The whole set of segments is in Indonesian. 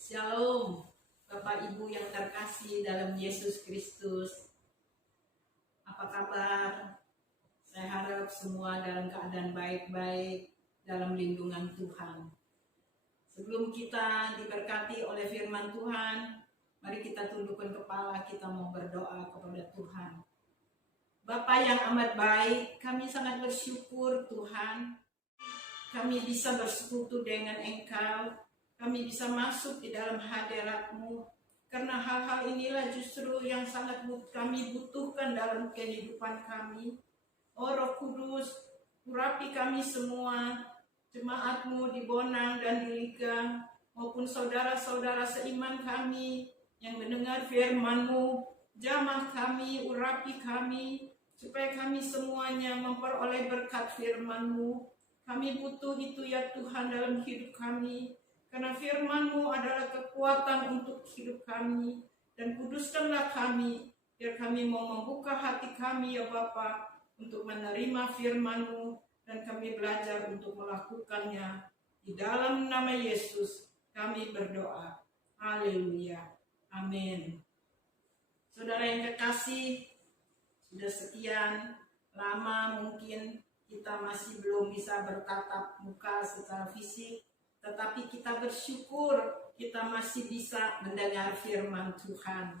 Shalom, Bapak Ibu yang terkasih dalam Yesus Kristus. Apa kabar? Saya harap semua dalam keadaan baik-baik dalam lindungan Tuhan. Sebelum kita diberkati oleh firman Tuhan, mari kita tundukkan kepala, kita mau berdoa kepada Tuhan. Bapa yang amat baik, kami sangat bersyukur Tuhan. Kami bisa bersekutu dengan Engkau. Kami bisa masuk di dalam hadirat-Mu, karena hal-hal inilah justru yang sangat kami butuhkan dalam kehidupan kami. Oh Roh Kudus, urapi kami semua, jemaat-Mu di Bonang dan di Liga, maupun saudara-saudara seiman kami yang mendengar firman-Mu. Jamah kami, urapi kami, supaya kami semuanya memperoleh berkat firman-Mu. Kami butuh itu ya Tuhan dalam hidup kami. Karena firman-Mu adalah kekuatan untuk hidup kami. Dan kuduskanlah kami, biar kami mau membuka hati kami ya Bapa, untuk menerima firman-Mu, dan kami belajar untuk melakukannya. Di dalam nama Yesus kami berdoa. Haleluya. Amin. Saudara yang kekasih, sudah sekian lama mungkin kita masih belum bisa bertatap muka secara fisik, tetapi kita bersyukur kita masih bisa mendengar firman Tuhan.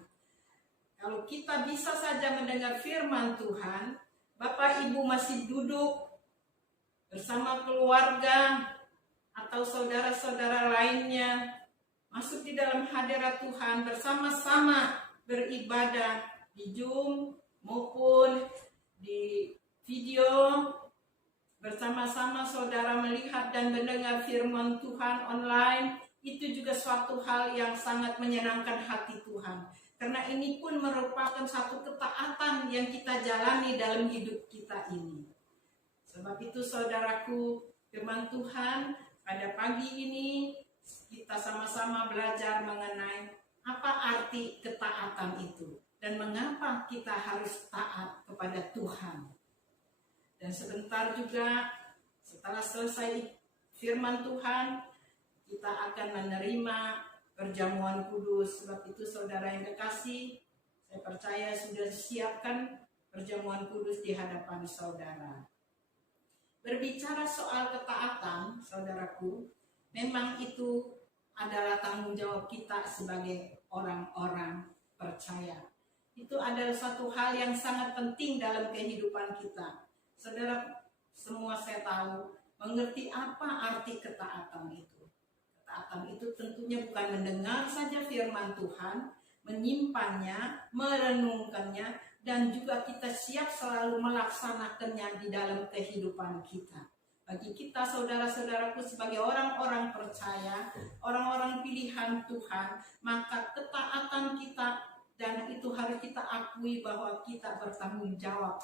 Kalau kita bisa saja mendengar firman Tuhan, Bapak Ibu masih duduk bersama keluarga atau saudara-saudara lainnya, masuk di dalam hadirat Tuhan bersama-sama beribadah di Zoom maupun di video, bersama-sama saudara melihat dan mendengar firman Tuhan online, itu juga suatu hal yang sangat menyenangkan hati Tuhan. Karena ini pun merupakan satu ketaatan yang kita jalani dalam hidup kita ini. Sebab itu saudaraku, firman Tuhan pada pagi ini kita sama-sama belajar mengenai apa arti ketaatan itu dan mengapa kita harus taat kepada Tuhan. Dan sebentar juga setelah selesai firman Tuhan, kita akan menerima perjamuan kudus. Sebab itu saudara yang kekasih, saya percaya sudah disiapkan perjamuan kudus di hadapan saudara. Berbicara soal ketaatan, saudaraku, memang itu adalah tanggung jawab kita sebagai orang-orang percaya. Itu adalah satu hal yang sangat penting dalam kehidupan kita. Saudara semua saya tahu mengerti apa arti ketaatan itu. Ketaatan itu tentunya bukan mendengar saja firman Tuhan, menyimpannya, merenungkannya, dan juga kita siap selalu melaksanakannya di dalam kehidupan kita. Bagi kita saudara-saudaraku sebagai orang-orang percaya, orang-orang pilihan Tuhan, maka ketaatan kita dan itu harus kita akui bahwa kita bertanggung jawab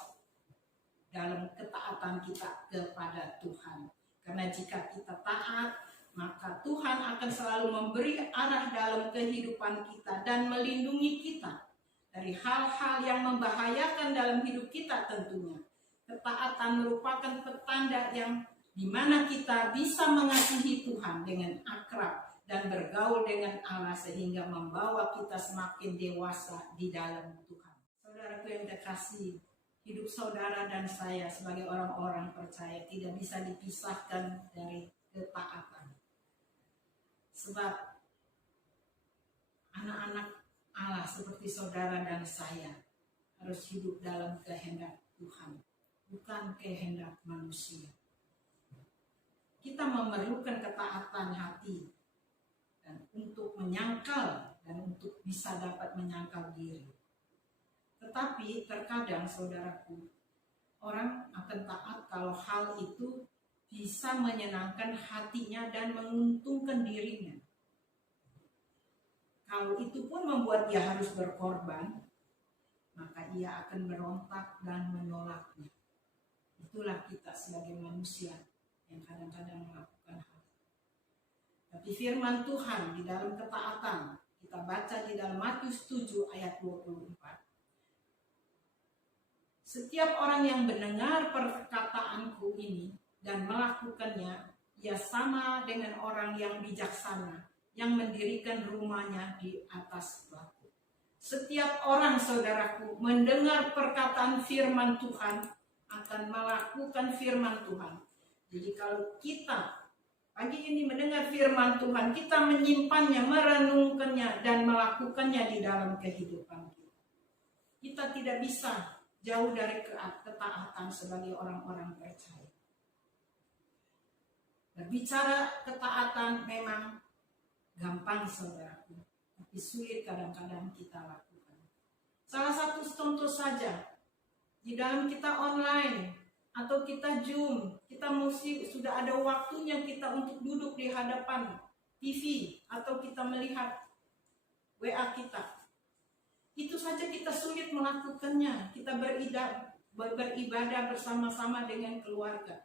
dalam ketaatan kita kepada Tuhan. Karena jika kita taat, maka Tuhan akan selalu memberi arah dalam kehidupan kita dan melindungi kita dari hal-hal yang membahayakan dalam hidup kita tentunya. Ketaatan merupakan petanda yang dimana kita bisa mengasihi Tuhan dengan akrab dan bergaul dengan Allah sehingga membawa kita semakin dewasa di dalam Tuhan. Saudaraku yang terkasih, hidup saudara dan saya sebagai orang-orang percaya tidak bisa dipisahkan dari ketaatan. Sebab anak-anak Allah seperti saudara dan saya harus hidup dalam kehendak Tuhan, bukan kehendak manusia. Kita memerlukan ketaatan hati dan untuk menyangkal dan untuk bisa dapat menyangkal diri. Tetapi terkadang saudaraku, orang akan taat kalau hal itu bisa menyenangkan hatinya dan menguntungkan dirinya. Kalau itu pun membuat dia harus berkorban, maka ia akan berontak dan menolaknya. Itulah kita sebagai manusia yang kadang-kadang melakukan hal. Tapi firman Tuhan di dalam ketaatan, kita baca di dalam Matius 7 ayat 24. Setiap orang yang mendengar perkataanku ini dan melakukannya, ia sama dengan orang yang bijaksana yang mendirikan rumahnya di atas batu. Setiap orang, saudaraku, mendengar perkataan firman Tuhan akan melakukan firman Tuhan. Jadi kalau kita pagi ini mendengar firman Tuhan, kita menyimpannya, merenungkannya, dan melakukannya di dalam kehidupan kita. Kita tidak bisa jauh dari ketaatan sebagai orang-orang percaya. Berbicara ketaatan memang gampang, saudaraku, tapi sulit kadang-kadang kita lakukan. Salah satu contoh saja, di dalam kita online atau kita Zoom, kita mesti sudah ada waktunya kita untuk duduk di hadapan TV atau kita melihat WA kita. Itu saja kita sulit melakukannya. Kita beribadah bersama-sama dengan keluarga.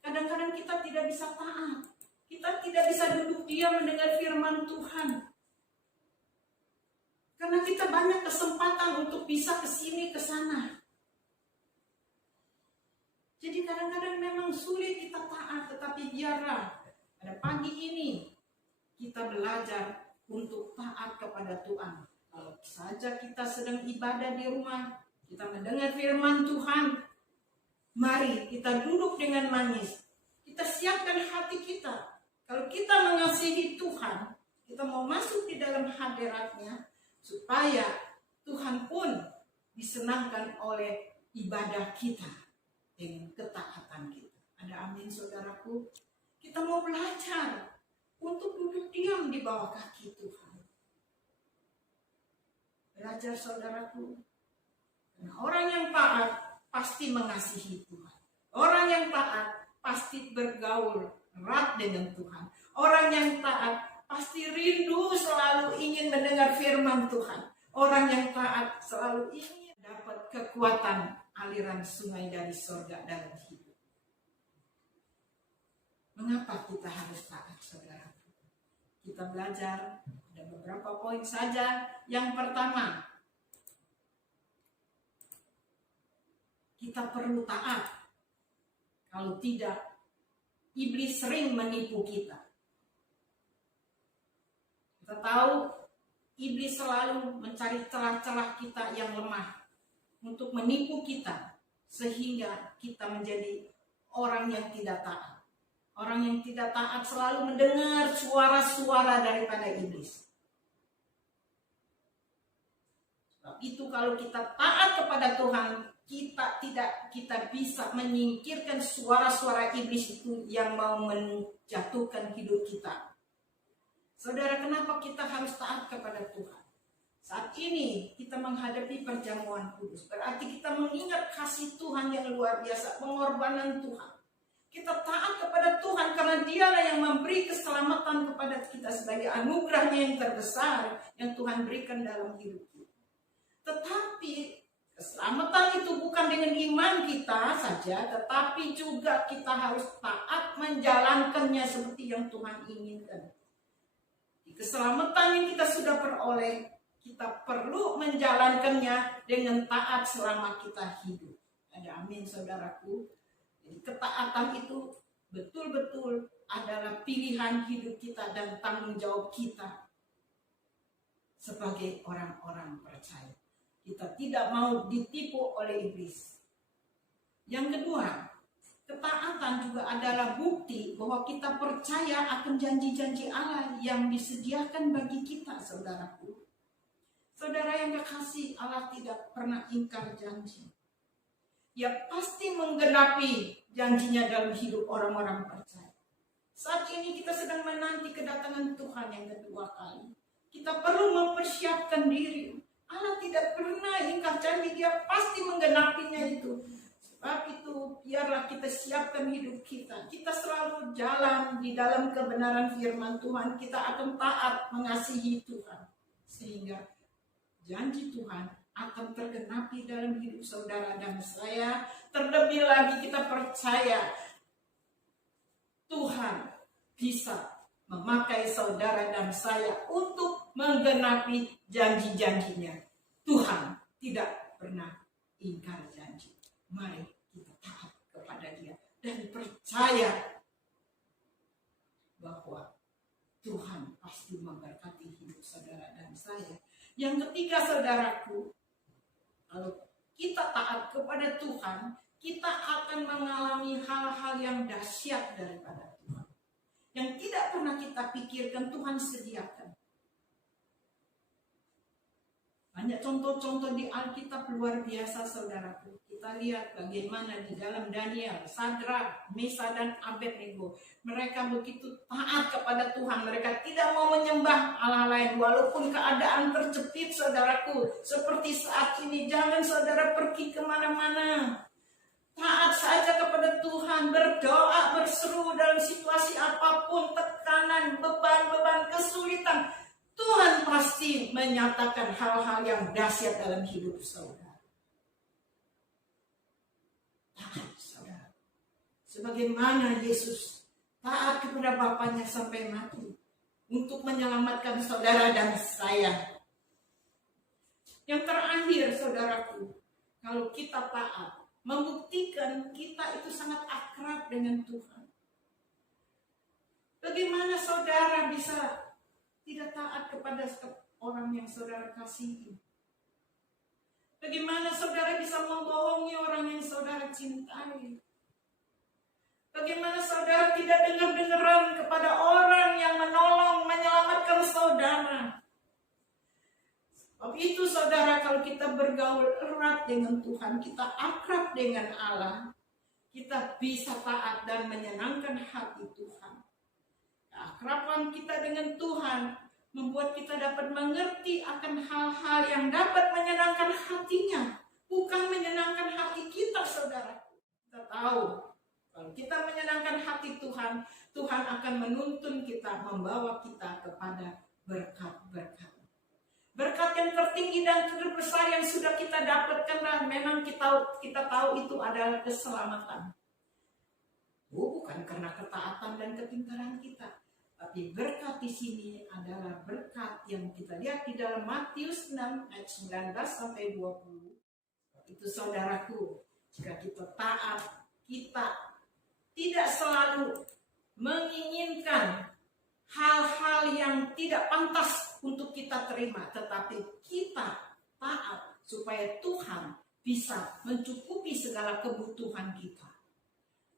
Kadang-kadang kita tidak bisa taat. Kita tidak bisa duduk diam mendengar firman Tuhan. Karena kita banyak kesempatan untuk bisa ke sini, ke sana. Jadi kadang-kadang memang sulit kita taat, tetapi biarlah pada pagi ini kita belajar untuk taat kepada Tuhan. Kalau saja kita sedang ibadah di rumah, kita mendengar firman Tuhan, mari kita duduk dengan manis. Kita siapkan hati kita. Kalau kita mengasihi Tuhan, kita mau masuk di dalam hadirat-Nya, supaya Tuhan pun disenangkan oleh ibadah kita dengan ketaatan kita. Ada amin, saudaraku? Kita mau belajar untuk duduk diam di bawah kaki Tuhan. Belajar, saudaraku. Karena orang yang taat pasti mengasihi Tuhan. Orang yang taat pasti bergaul erat dengan Tuhan. Orang yang taat pasti rindu selalu ingin mendengar firman Tuhan. Orang yang taat selalu ingin dapat kekuatan aliran sungai dari surga dalam hidup. Mengapa kita harus taat, saudara? Kita belajar, ada beberapa poin saja. Yang pertama, kita perlu taat. Kalau tidak, iblis sering menipu kita. Kita tahu iblis selalu mencari celah-celah kita yang lemah untuk menipu kita, sehingga kita menjadi orang yang tidak taat. Orang yang tidak taat selalu mendengar suara-suara daripada iblis. Sebab itu kalau kita taat kepada Tuhan, kita bisa menyingkirkan suara-suara iblis itu yang mau menjatuhkan hidup kita. Saudara, kenapa kita harus taat kepada Tuhan? Saat ini kita menghadapi perjamuan kudus. Berarti kita mengingat kasih Tuhan yang luar biasa, pengorbanan Tuhan. Kita taat kepada Tuhan karena Dialah yang memberi keselamatan kepada kita sebagai anugerahnya yang terbesar yang Tuhan berikan dalam hidup kita. Tetapi keselamatan itu bukan dengan iman kita saja, tetapi juga kita harus taat menjalankannya seperti yang Tuhan inginkan. Di keselamatan yang kita sudah peroleh, kita perlu menjalankannya dengan taat selama kita hidup. Ada amin, saudaraku. Jadi ketaatan itu betul-betul adalah pilihan hidup kita dan tanggung jawab kita sebagai orang-orang percaya. Kita tidak mau ditipu oleh iblis. Yang kedua, ketaatan juga adalah bukti bahwa kita percaya akan janji-janji Allah yang disediakan bagi kita, saudaraku. Saudara yang kekasih, Allah tidak pernah ingkar janji. Dia pasti menggenapi janjinya dalam hidup orang-orang percaya. Saat ini kita sedang menanti kedatangan Tuhan yang kedua kali. Kita perlu mempersiapkan diri. Allah tidak pernah ingkar janji, Dia pasti menggenapinya itu. Sebab itu biarlah kita siapkan hidup kita. Kita selalu jalan di dalam kebenaran firman Tuhan. Kita akan taat mengasihi Tuhan. Sehingga janji Tuhan akan tergenapi dalam hidup saudara dan saya. Terlebih lagi kita percaya Tuhan bisa memakai saudara dan saya untuk menggenapi janji-janjinya. Tuhan tidak pernah ingkar janji. Mari kita taat kepada Dia dan percaya bahwa Tuhan pasti memberkati hidup saudara dan saya. Yang ketiga, saudaraku, kalau kita taat kepada Tuhan, kita akan mengalami hal-hal yang dahsyat daripada Tuhan, yang tidak pernah kita pikirkan Tuhan sediakan. Banyak contoh-contoh di Alkitab luar biasa, saudaraku. Kita lihat bagaimana di dalam Daniel, Sadrak, Mesa, dan Abednego. Mereka begitu taat kepada Tuhan. Mereka tidak mau menyembah Allah lain. Walaupun keadaan terjepit, saudaraku. Seperti saat ini, jangan saudara pergi kemana-mana. Taat saja kepada Tuhan. Berdoa, berseru dalam situasi apapun. Tekanan, beban-beban, kesulitan. Tuhan pasti menyatakan hal-hal yang dahsyat dalam hidup saudara. Taat saudara. Sebagaimana Yesus taat kepada Bapaknya sampai mati untuk menyelamatkan saudara dan saya. Yang terakhir, saudaraku, kalau kita taat, membuktikan kita itu sangat akrab dengan Tuhan. Bagaimana saudara bisa tidak taat kepada orang yang saudara kasihi? Bagaimana saudara bisa membohongi orang yang saudara cintai? Bagaimana saudara tidak dengar-dengaran kepada orang yang menolong, menyelamatkan saudara? Sebab itu saudara, kalau kita bergaul erat dengan Tuhan, kita akrab dengan Allah, kita bisa taat dan menyenangkan hati Tuhan. Keakraban kita dengan Tuhan membuat kita dapat mengerti akan hal-hal yang dapat menyenangkan hatinya, bukan menyenangkan hati kita, saudara. Kita tahu, kalau kita menyenangkan hati Tuhan, Tuhan akan menuntun kita, membawa kita kepada berkat-berkat. Berkat yang tertinggi dan terbesar yang sudah kita dapatkan, memang kita tahu itu adalah keselamatan. Bukan karena ketaatan dan kepintaran kita. Tapi berkat di sini adalah berkat yang kita lihat di dalam Matius 6 ayat 19 sampai 20. Itu saudaraku, jika kita taat, kita tidak selalu menginginkan hal-hal yang tidak pantas untuk kita terima, tetapi kita taat supaya Tuhan bisa mencukupi segala kebutuhan kita.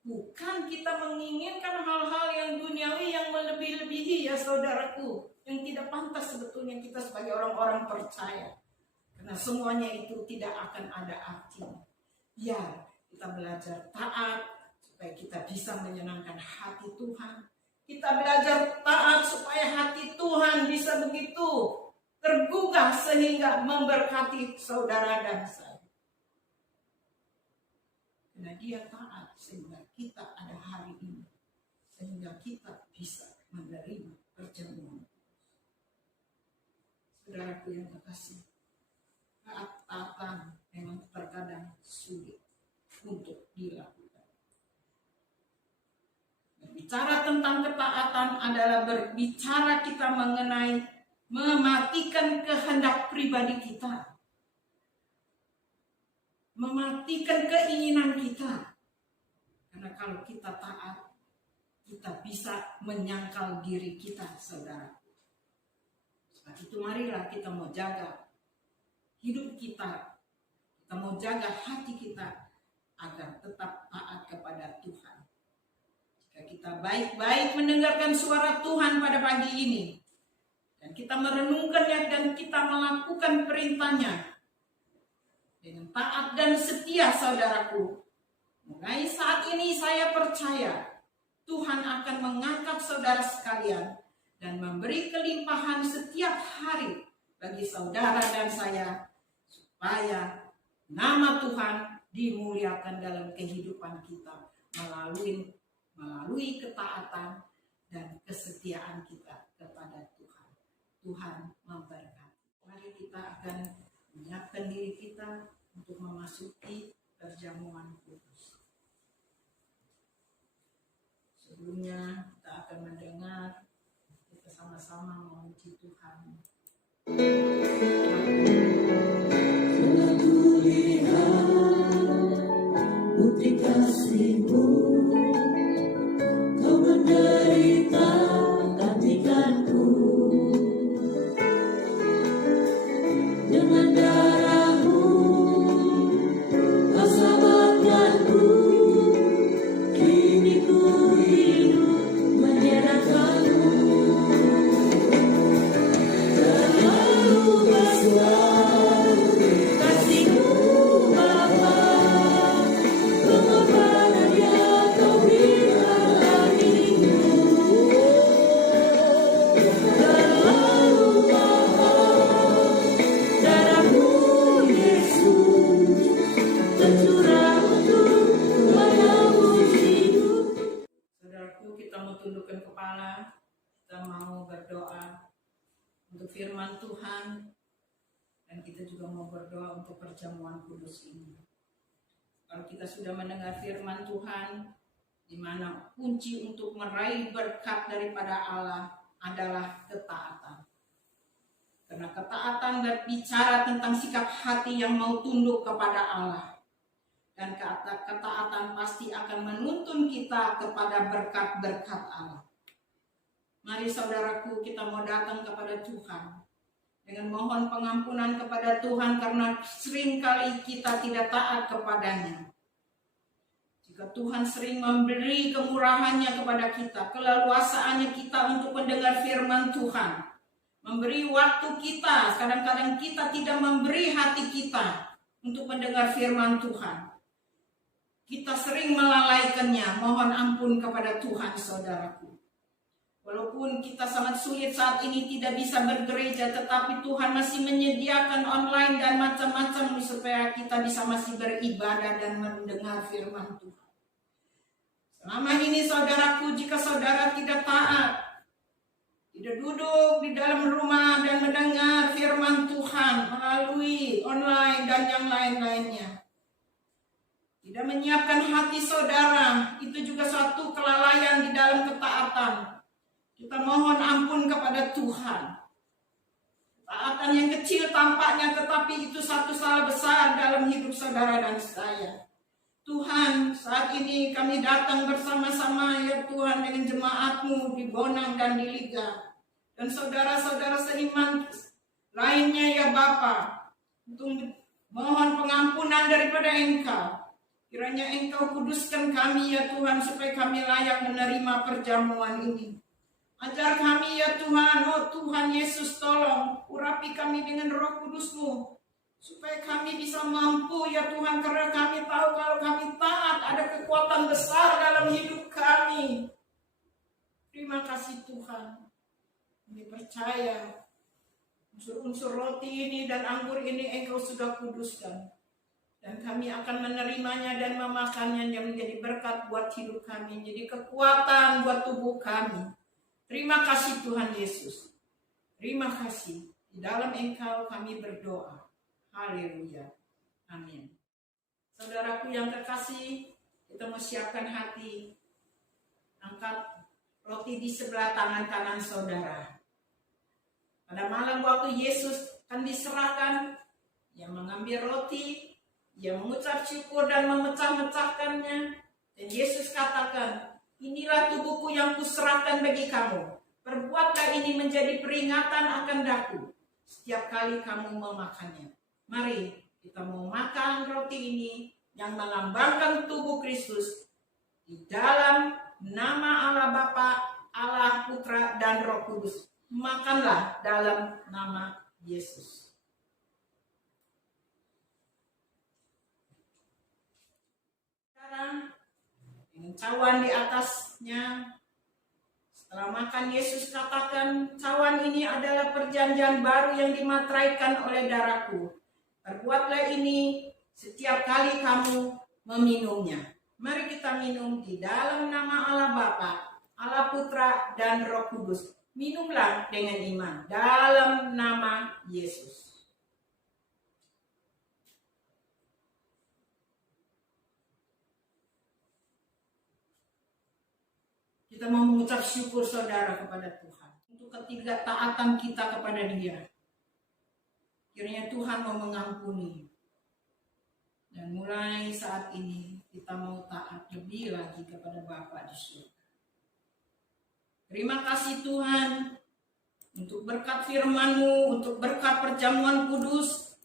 Bukan kita menginginkan hal-hal yang duniawi yang melebih-lebihi, ya saudaraku, yang tidak pantas sebetulnya kita sebagai orang-orang percaya. Karena semuanya itu tidak akan ada artinya. Ya, kita belajar taat supaya kita bisa menyenangkan hati Tuhan. Kita belajar taat supaya hati Tuhan bisa begitu tergugah sehingga memberkati saudara dan saya. Karena Dia taat sehingga kita ada hari ini, sehingga kita bisa menerima perjamuan. Saudaraku yang terkasih, taatan memang terkadang sulit untuk dilakukan. Berbicara tentang ketaatan adalah berbicara kita mengenai mematikan kehendak pribadi kita, mematikan keinginan kita. Karena kalau kita taat, kita bisa menyangkal diri kita, saudara. Sebab itu marilah kita mau jaga hidup kita mau jaga hati kita agar tetap taat kepada Tuhan. Jika kita baik-baik mendengarkan suara Tuhan pada pagi ini, dan kita merenungkannya dan kita melakukan perintahnya dengan taat dan setia, saudaraku, mulai saat ini saya percaya Tuhan akan mengangkat saudara sekalian dan memberi kelimpahan setiap hari bagi saudara dan saya, supaya nama Tuhan dimuliakan dalam kehidupan kita melalui ketaatan dan kesetiaan kita kepada Tuhan. Tuhan memberkati. Mari kita akan menyiapkan diri kita untuk memasuki perjamuan kudus. Sebelumnya kita akan mendengar, kita sama-sama memuji Tuhan. Selalu lihat bukti kasih-Mu, Kau menderita, gantikan untuk firman Tuhan, dan kita juga mau berdoa untuk perjamuan kudus ini. Kalau kita sudah mendengar firman Tuhan, di mana kunci untuk meraih berkat daripada Allah adalah ketaatan. Karena ketaatan berbicara tentang sikap hati yang mau tunduk kepada Allah. Dan ketaatan pasti akan menuntun kita kepada berkat-berkat Allah. Mari saudaraku, kita mau datang kepada Tuhan dengan mohon pengampunan kepada Tuhan karena seringkali kita tidak taat kepadanya. Jika Tuhan sering memberi kemurahannya kepada kita, keleluasaannya kita untuk mendengar firman Tuhan, memberi waktu kita, kadang-kadang kita tidak memberi hati kita untuk mendengar firman Tuhan. Kita sering melalaikannya, mohon ampun kepada Tuhan saudaraku. Walaupun kita sangat sulit saat ini tidak bisa bergereja, tetapi Tuhan masih menyediakan online dan macam-macam supaya kita bisa masih beribadah dan mendengar firman Tuhan. Selama ini saudaraku, jika saudara tidak taat, tidak duduk di dalam rumah dan mendengar firman Tuhan melalui online dan yang lain-lainnya, tidak menyiapkan hati saudara, itu juga suatu kelalaian di dalam ketaatan. Kita mohon ampun kepada Tuhan. Ketaatan yang kecil tampaknya, tetapi itu satu salah besar dalam hidup saudara dan saya. Tuhan, saat ini kami datang bersama-sama ya Tuhan dengan jemaat-Mu di Bonang dan di Liga. Dan saudara-saudara seiman lainnya ya Bapa, untuk mohon pengampunan daripada Engkau. Kiranya Engkau kuduskan kami ya Tuhan, supaya kami layak menerima perjamuan ini. Ajar kami ya Tuhan, oh Tuhan Yesus, tolong urapi kami dengan Roh Kudus-Mu, supaya kami bisa mampu ya Tuhan, karena kami tahu kalau kami taat ada kekuatan besar dalam hidup kami. Terima kasih Tuhan. Kami percaya unsur-unsur roti ini dan anggur ini Engkau sudah kuduskan, dan kami akan menerimanya dan memakannya yang menjadi berkat buat hidup kami, jadi kekuatan buat tubuh kami. Terima kasih Tuhan Yesus. Terima kasih. Di dalam Engkau kami berdoa. Haleluya. Amin. Saudaraku yang terkasih, kita mau siapkan hati. Angkat roti di sebelah tangan kanan saudara. Pada malam waktu Yesus akan diserahkan, Ia mengambil roti, Ia mengucap syukur dan memecah-mecahkannya. Dan Yesus katakan, inilah tubuhku yang kuserahkan bagi kamu. Perbuatlah ini menjadi peringatan akan daku setiap kali kamu memakannya. Mari kita mau makan roti ini yang melambangkan tubuh Kristus di dalam nama Allah Bapa, Allah Putra dan Roh Kudus. Makanlah dalam nama Yesus. Sekarang dengan cawan di atasnya. Setelah makan, Yesus katakan, cawan ini adalah perjanjian baru yang dimateraikan oleh darahku. Perbuatlah ini setiap kali kamu meminumnya. Mari kita minum di dalam nama Allah Bapa, Allah Putra dan Roh Kudus. Minumlah dengan iman dalam nama Yesus. Kita mau mengucap syukur saudara kepada Tuhan untuk ketidaktaatan kita kepada Dia. Kiranya Tuhan mau mengampuni. Dan mulai saat ini kita mau taat lebih lagi kepada Bapa di surga. Terima kasih Tuhan untuk berkat firman-Mu, untuk berkat perjamuan kudus.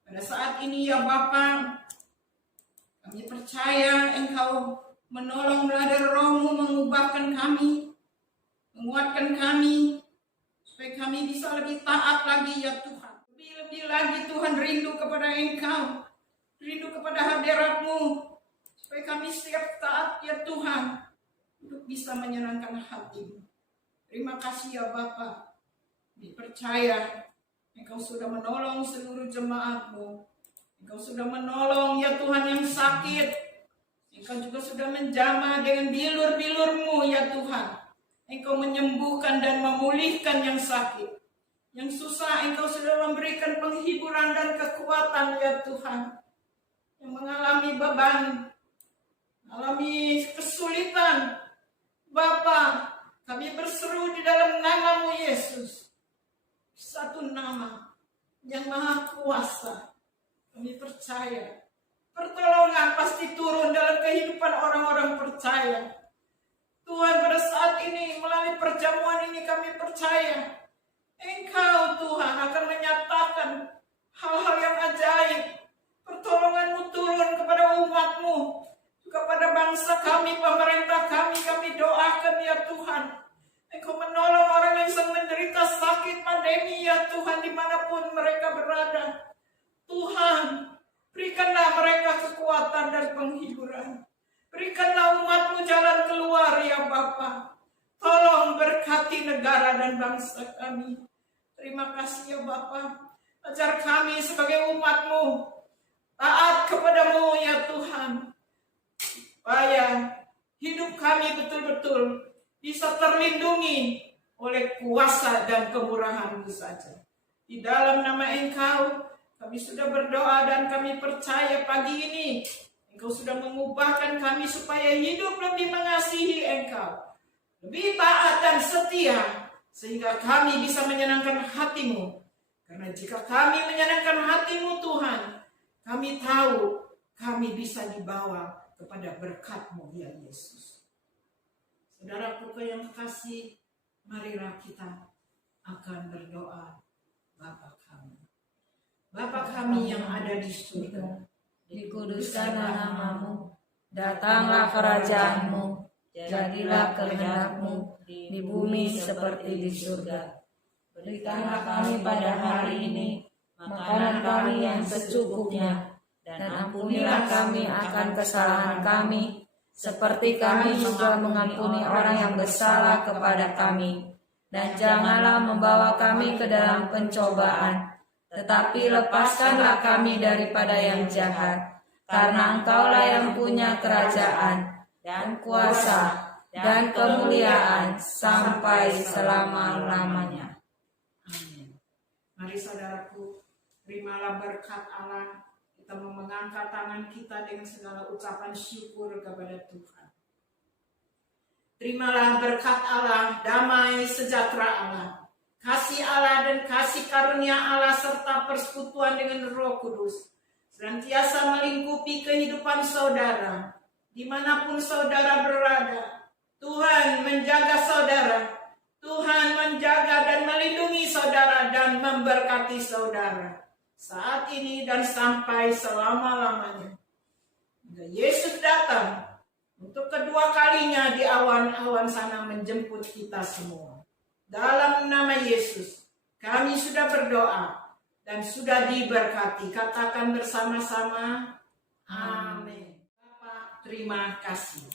Pada saat ini ya Bapa, kami percaya Engkau menolong melalui Roh-Mu mengubahkan kami, menguatkan kami, supaya kami bisa lebih taat lagi ya Tuhan. Lebih lagi Tuhan rindu kepada Engkau, rindu kepada hadirat-Mu, supaya kami siap taat ya Tuhan, untuk bisa menyenangkan hati-Mu. Terima kasih ya Bapa, dipercaya Engkau sudah menolong seluruh jemaat-Mu, Engkau sudah menolong ya Tuhan yang sakit, Engkau juga sudah menjamah dengan bilur-bilur-Mu ya Tuhan. Engkau menyembuhkan dan memulihkan yang sakit. Yang susah Engkau sudah memberikan penghiburan dan kekuatan ya Tuhan. Yang mengalami beban, mengalami kesulitan, Bapa, kami berseru di dalam nama-Mu Yesus. Satu nama yang maha kuasa. Kami percaya pertolongan pasti turun dalam kehidupan orang-orang percaya. Tuhan, pada saat ini melalui perjamuan ini kami percaya Engkau Tuhan akan menyatakan hal-hal yang ajaib. Pertolongan-Mu turun kepada umat-Mu, kepada bangsa kami, pemerintah kami doakan ya Tuhan. Engkau menolong orang yang sedang menderita sakit pandemi ya Tuhan, dimanapun mereka berada. Tuhan, berikanlah mereka kekuatan dan penghiburan. Berikanlah umat-Mu jalan keluar ya Bapa. Tolong berkati negara dan bangsa kami. Terima kasih ya Bapa. Ajar kami sebagai umat-Mu taat kepada-Mu ya Tuhan. Supaya hidup kami betul-betul bisa terlindungi oleh kuasa dan kemurahan-Mu saja. Di dalam nama Engkau kami sudah berdoa dan kami percaya pagi ini Engkau sudah mengubahkan kami supaya hidup lebih mengasihi Engkau, lebih taat dan setia, sehingga kami bisa menyenangkan hati-Mu. Karena jika kami menyenangkan hati-Mu Tuhan, kami tahu kami bisa dibawa kepada berkat-Mu ya Yesus. Saudaraku yang kekasih, marilah kita akan berdoa. Bapa kami yang ada di surga, dikuduskanlah nama-Mu, datanglah kerajaan-Mu, jadilah kehendak-Mu di bumi seperti di surga. Berikanlah kami pada hari ini makanan kami yang secukupnya, dan ampunilah kami akan kesalahan kami, seperti kami juga mengampuni orang yang bersalah kepada kami. Dan janganlah membawa kami ke dalam pencobaan, tetapi lepaskanlah kami daripada yang jahat. Karena Engkaulah yang punya kerajaan, dan kuasa, dan kemuliaan, sampai selama-lamanya. Amin. Mari saudaraku, terimalah berkat Allah. Kita mengangkat tangan kita dengan segala ucapan syukur kepada Tuhan. Terimalah berkat Allah, damai sejahtera Allah, kasih Allah dan kasih karunia Allah serta persekutuan dengan Roh Kudus senantiasa melingkupi kehidupan saudara dimanapun saudara berada. Tuhan menjaga saudara, Tuhan menjaga dan melindungi saudara dan memberkati saudara saat ini dan sampai selama-lamanya. Hingga Yesus datang untuk kedua kalinya di awan-awan sana menjemput kita semua. Dalam nama Yesus, kami sudah berdoa dan sudah diberkati. Katakan bersama-sama, amin. Bapak, terima kasih.